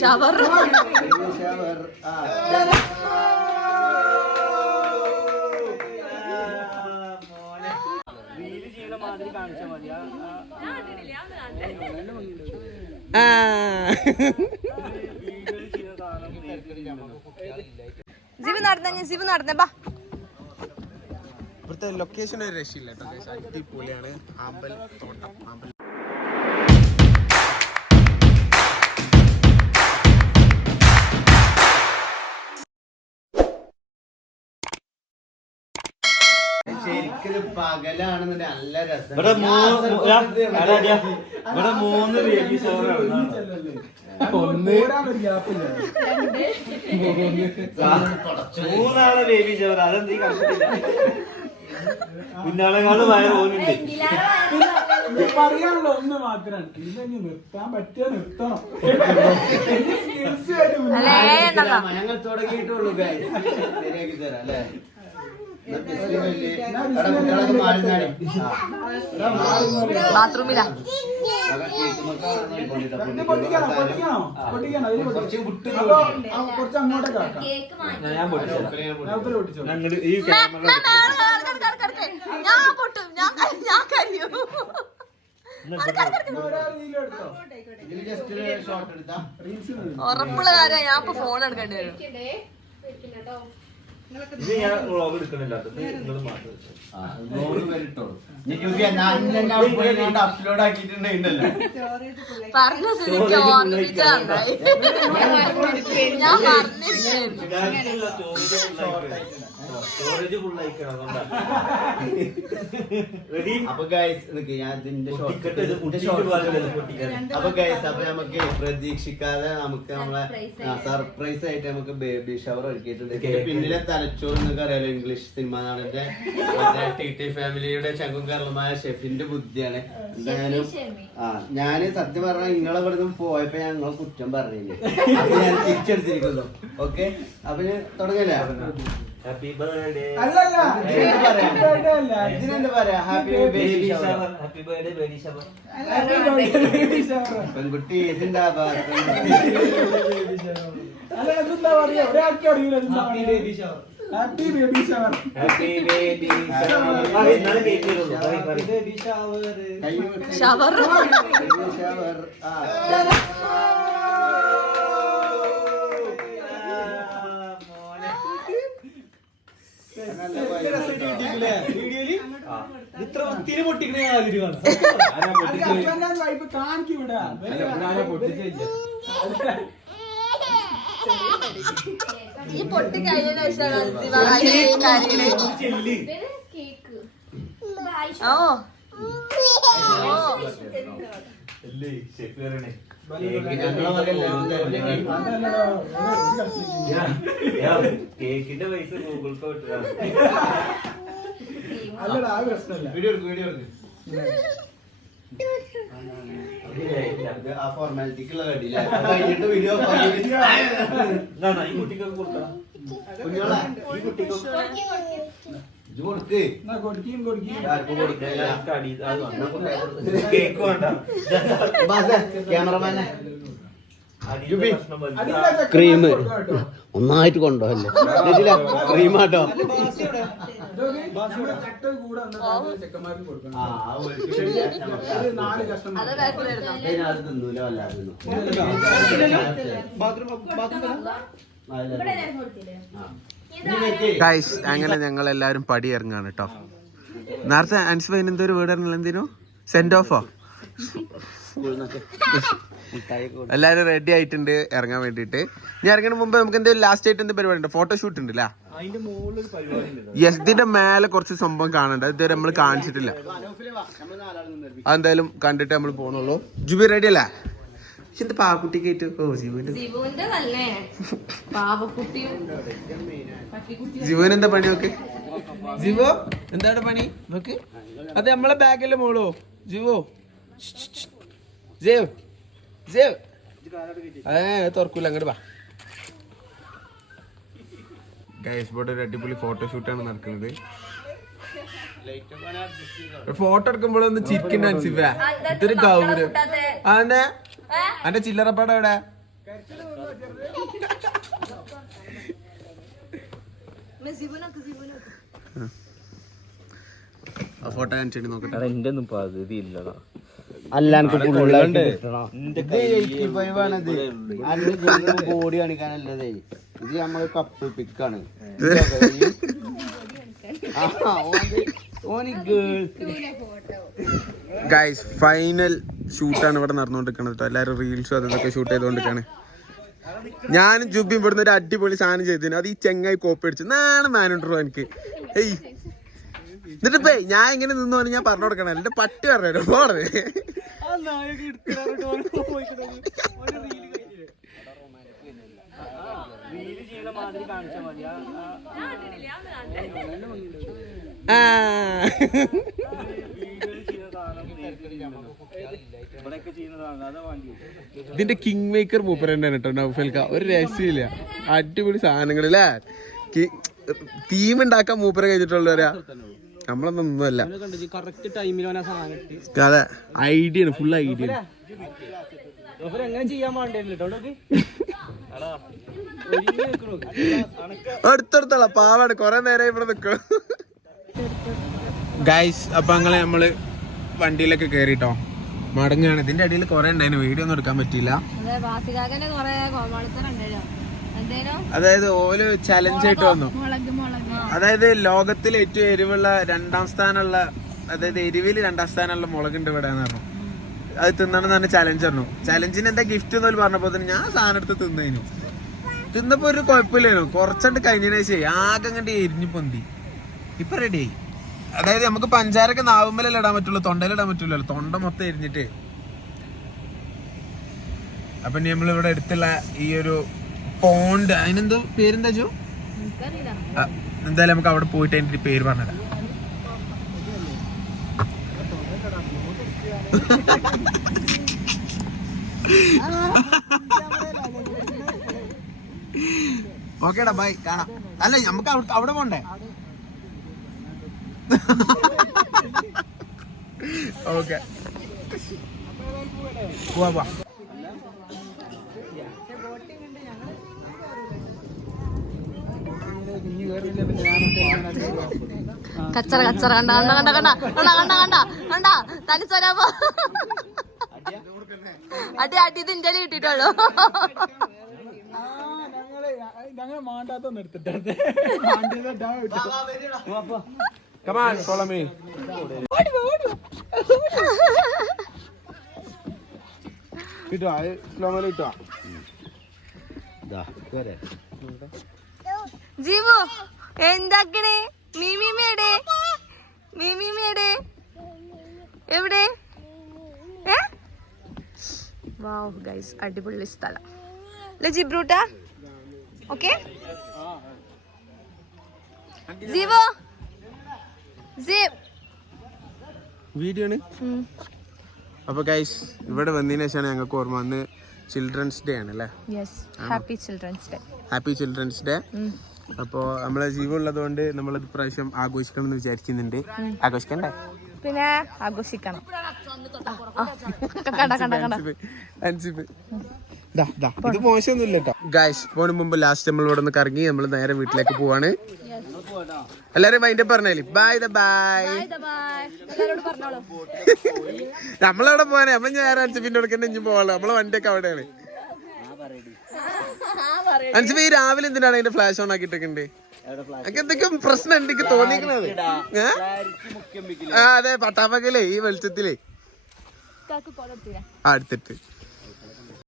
Shower ആ. സിവ് നടന്ന സിവ് നടന്നേ ബാ. ഇവിടുത്തെ ലൊക്കേഷൻ ഒരു രക്ഷയില്ല. അടിപൊളിയാണ്. ആമ്പൽ തോട്ടം. ആമ്പൽ ഇവിടെ മൂന്ന് ബേബി ഷവർ മൂന്നാളെ ബേബി ഷവർ അതെന്തീ കണ്ടിട്ടില്ല പിന്നാളെക്കാളും വയറ് പോകുന്നുണ്ട് പറയാനുള്ള ഒന്ന് മാത്രമാണ് ഇതങ്ങ് നിർത്താൻ പറ്റിയ നിർത്തണം. ഞങ്ങൾ തുടങ്ങിയിട്ടുള്ളൂ. ശരിയാക്കി തരാം അല്ലേ? ബാത്റൂമിലാ. ഞാൻ. ഞാൻ ഞാൻ പൊട്ടും. കഴിയും ഉറപ്പുള്ള കാര്യം ഞാൻ ഇപ്പൊ ഫോൺ എടുക്കേണ്ടി വരും. ഇത് ഞാൻ വ്ളോഗ് എടുക്കണില്ല നിങ്ങൾ മാത്രം upload ആക്കിയിട്ടുണ്ടായിരുന്നല്ലോ. പറഞ്ഞ സ്ഥിതിക്ക് ഓർമ്മിപ്പിച്ച നന്നായി. ഞാൻ പറഞ്ഞിരിക്കുന്നു സ്റ്റോറേജ് ഫുൾ റെഡി അപ്പൊ നിക്ക് ഞാൻ ഇതിന്റെ അപ്പൊ ഗൈസ് അപ്പൊ നമുക്ക് പ്രതീക്ഷിക്കാതെ നമുക്ക് നമ്മളെ സർപ്രൈസ് ആയിട്ട്. നമുക്ക് ബേബി ഷവർ ഒരുക്കിയിട്ടുണ്ട്. പിന്നിലെ തലച്ചോറ് നിങ്ങൾക്ക് അറിയാലോ ഇംഗ്ലീഷ് സിനിമ നടന്റെ ടി ടി ഫാമിലിയുടെ ചങ്കും കേരളമായ ഷെഫിന്റെ ബുദ്ധിയാണ്. എന്തായാലും ആ ഞാൻ സത്യം പറഞ്ഞാൽ നിങ്ങളെ ഇവിടെ നിന്ന് പോയപ്പോ ഞാൻ നിങ്ങളെ കുറ്റം പറഞ്ഞില്ലേ? അപ്പൊ ഞാൻ തിരിച്ചെടുത്തിരിക്കുന്നു. ഓക്കെ അപ്പൊ തുടങ്ങല്ലേ? ഹാപ്പി ബർത്ത്ഡേ അല്ലല്ല. ഇതിനെന്ത് പറയാ? Happy baby baby shower shower happy birthday baby shower Happy birthday, baby shower. പെൺകുട്ടി ഇതിണ്ടാവാ happy. Happy baby happy baby shower shower shower ആ ഇത്ര വൃത്തിയിൽ പൊട്ടിക്കണേ. ഈ പൊട്ടി കഴിഞ്ഞ ശേഷമാണ് ചെല്ലി. ഓ. കേക്കിന്റെ പൈസ ഗൂഗിൾ പേ അല്ലടാ ആ പ്രശ്നമില്ല വീഡിയോ എടുക്ക് വീഡിയോ എടുക്ക്. ആ ഫോർമാലിറ്റിക്കുള്ള കടിയില്ല കഴിഞ്ഞിട്ട് വീഡിയോ ഈ കുട്ടിക്കൊക്കെ കൊടുത്താ? കുഞ്ഞോളാ ഈ കുട്ടിക്ക് ഇത് കൊടുക്ക്. കേക്ക് വേണ്ട. ക്യാമറമാനെ. ക്രീം. ഒന്നായിട്ട് കൊണ്ടുപോകല്ലേ? ക്രീമാട്ടോ ഇതൊക്കെ ഗൈസ് അങ്ങനെ ഞങ്ങൾ എല്ലാവരും പടി ഇറങ്ങാണ് കേട്ടോ നേരത്തെ അൻസ്ബൈൻ എന്തോ ഒരു വീട് ഇറങ്ങൽ എന്തിനു? സെന്റ് ഓഫോ എല്ലാരും റെഡി ആയിട്ടുണ്ട് ഇറങ്ങാൻ വേണ്ടിട്ട് ഞാൻ ഇറങ്ങുന്ന മുമ്പ് നമുക്ക് എന്തെങ്കിലും ലാസ്റ്റ് ആയിട്ട് എന്ത് പരിപാടി ഉണ്ട്? ഫോട്ടോഷൂട്ട് ഉണ്ട് അല്ലേ അതിന്റെ മുകളിൽ ഒരു പരിപാടി ഉണ്ട് യെസ് ഇതിന്റെ മേലെ കുറച്ച് സംഭവം കാണണ്ട. ഇതുവരെ നമ്മൾ കാണിച്ചിട്ടില്ല. അതെന്തായാലും കണ്ടിട്ട് നമ്മൾ പോണുള്ളൂ ജുബി റെഡി അല്ലേ? എന്ത് പാവക്കുട്ടി കേട്ട് ഓ ജീവന്റെ പാവക്കുട്ടിയും എന്താ പണി നോക്ക്? ജീവോ? എന്താണ് പണി? നോക്ക്. അത് നമ്മളെ ബാഗല്ലേ മോളോ? ജീവോ? ജേവ്. ജേവ്. ഏ തുറക്കൂല അങ്ങോട്ട് വാ. ഗൈസ് ഇവിടെ ഒരു അടിപൊളി ഫോട്ടോഷൂട്ടാണ് നടക്കുന്നത്. ഫോട്ടോ എടുക്കുമ്പോഴൊന്ന് ചിരിക്കണ്ട ഇതൊരു ഗൗരവം. അതെ അന്റെ ചില്ലറപ്പടം എവിടെ? ഫോട്ടോ കാണിച്ചിട്ട് നോക്കട്ടെ. എന്റെ ഒന്നും പകുതി ഇല്ലടാ. അല്ല എനിക്ക് ബോഡി കാണിക്കാനല്ലതേ. ഇത് നമ്മൾ കപ്പിൾ പിക്കാണ് ഓന് ഗേൾസ് ഗൈസ് ഫൈനൽ ഷൂട്ടാണ് ഇവിടെ നടന്നുകൊണ്ടിരിക്കുന്നത് കേട്ടോ എല്ലാവരും റീൽസും അതൊക്കെ ഷൂട്ട് ചെയ്തുകൊണ്ടിരിക്കുകയാണ് ഞാനും ജുബിയും ഇവിടുന്ന് ഒരു അടിപൊളി സാധനം ചെയ്തിന് അത് ഈ ചെങ്ങായി കോപ്പി അടിച്ചു. നാണ് മാനുണ്ടോ എനിക്ക്. ഏയ് എന്നിട്ട് പേ ഞാൻ ഇങ്ങനെ നിന്ന് പറഞ്ഞ് ഞാൻ പറഞ്ഞു കൊടുക്കണം. എന്റെ പട്ടി പറഞ്ഞു പോണേ ആ. ഇതിന്റെ കിങ് മേക്കർ മൂപ്പർ തന്നെയാണ് കേട്ടോ നൗഫൽക്ക. ഒരു രസമില്ല അടിപൊളി സാധനങ്ങളില്ലേ തീം ഉണ്ടാക്കാൻ മൂപ്പരെ കഴിഞ്ഞിട്ടുള്ളവരാ നമ്മളൊന്നൊന്നുമല്ല അതെ. ഐഡിയ ആണ് ഫുൾ ഐഡിയ അടുത്തടുത്തുള്ള പാവാണ്. കൊറേ നേരം ഇവിടെ നിക്കണം ഗൈസ് അപ്പൊ അങ്ങനെ നമ്മൾ വണ്ടിയിലൊക്കെ കേറിട്ടോ. മടങ്ങാണ്. ഇതിന്റെ അടിയിൽ കൊറേ ഉണ്ടായിരുന്നു വീഡിയോ ഒന്നും എടുക്കാൻ പറ്റിയില്ല. അതായത് ഓൽ ചലഞ്ച് ആയിട്ട് വന്നു. അതായത് ലോകത്തിൽ ഏറ്റവും എരിവുള്ള രണ്ടാം സ്ഥാനമുള്ള അതായത് എരിവിൽ രണ്ടാം സ്ഥാനമുള്ള മുളകുണ്ട് ഇവിടെ എന്ന് പറഞ്ഞു. അത് തിന്നണം തന്നെ ചലഞ്ച് പറഞ്ഞു. ചലഞ്ചിന് എന്താ ഗിഫ്റ്റ് എന്ന് പറഞ്ഞപ്പോ തന്നെ ഞാൻ സാധനം എടുത്ത് തിന്നതിനു തിന്നപ്പോ ഒരു കുഴപ്പമില്ലേനു. കുറച്ചുണ്ട് കഴിഞ്ഞതിനു ശേഷം ആകെ അങ്ങോട്ട് എരിഞ്ഞു പൊന്തി. ഇപ്പൊ റെഡിയായി അതായത് നമുക്ക് പഞ്ചാരൊക്കെ നാവുമ്പലല്ലേ ഇടാൻ പറ്റുള്ളൂ തൊണ്ടയിലിടാൻ പറ്റൂലല്ലോ. തൊണ്ട മൊത്തം എരിഞ്ഞിട്ട്. അപ്പൊ ഇനി നമ്മളിവിടെ അടുത്തുള്ള ഈ ഒരു പോണ്ട് അതിനെന്തോ പേരെന്താ ചോ എന്തായാലും നമുക്ക് അവിടെ പോയിട്ട് അതിന്റെ പേര് പറഞ്ഞുതരാം. ഓക്കേടാ ബൈ കാണാം. അല്ല നമുക്ക് അവിടെ അവിടെ പോണ്ടേ? ഓക്കെ. പോവാ പോവാ. കച്ചറ കച്ചറ. കണ്ട കണ്ട കണ്ട കണ്ട. കണ്ട കണ്ട കണ്ട. കണ്ട. തനിച്ചൊരാപ്പോ അടി അടി ഇതിന്റെ കിട്ടിട്ടുള്ളൂ ഞങ്ങൾ മാണ്ടാത്തൊന്നും എടുത്തിട്ടേ Come on, follow me. കിട്ടുവാ സ്ലോ മോൽ കിട്ടുവാ ജീവു എന്താക്കണേ? മീമിമേടെ മീമിമേടെ എവിടെ? വാവ് ഗൈസ് അടിപൊളി സ്ഥലം. അല്ലേ ജിബ്രൂട്ട? ഓക്കെ? ജീവ് വീഡിയോ ആണ്. അപ്പൊ ഗൈസ് ഇവിടെ വന്നതിന് ശേഷമാണ് ഞങ്ങൾക്ക് ഓർമ്മ വന്ന് ചിൽഡ്രൻസ് ഡേ ആണ് അല്ലേ? Happy children's day happy children's day അപ്പോൾ നമ്മളെ ജീവൻ ഉള്ളതുകൊണ്ട് നമ്മൾ ഇപ്രാവശ്യം ആഘോഷിക്കണം എന്ന് വിചാരിക്കുന്നുണ്ട്. ആഘോഷിക്കണ്ടേ? പിന്നെ ആഘോഷിക്കണം. ഇത് മോശമൊന്നുമില്ല കേട്ടോ. ഗൈസ് പോണു മുമ്പ് ലാസ്റ്റ് നമ്മൾ ഇവിടെ നിന്ന് കറങ്ങി നമ്മൾ നേരെ വീട്ടിലേക്ക് പോവാണ്. എല്ലാരും മൈൻഡ് പറഞ്ഞാലും. ബൈ ദ ബൈ നമ്മളവിടെ പോവാനേ. നമ്മൾ ഞായറാഴ്ച പിന്നെ കൊടുക്കണ്ട ഇഞ്ഞു പോവാളോ നമ്മളെ വണ്ടിയൊക്കെ അവിടെയാണ്. അനുസരിച്ച് ഈ രാവിലെ എന്തിനാണ് അതിന്റെ ഫ്ലാഷ് ഓൺ ആക്കിയിട്ടൊക്കെ എന്തൊക്കെയും പ്രശ്നം ഉണ്ട് എനിക്ക് തോന്നിക്കണത്. ആ അതെ പട്ടാപ്പകലേ ഈ വെളിച്ചത്തിലേ. എടുത്തിട്ട്.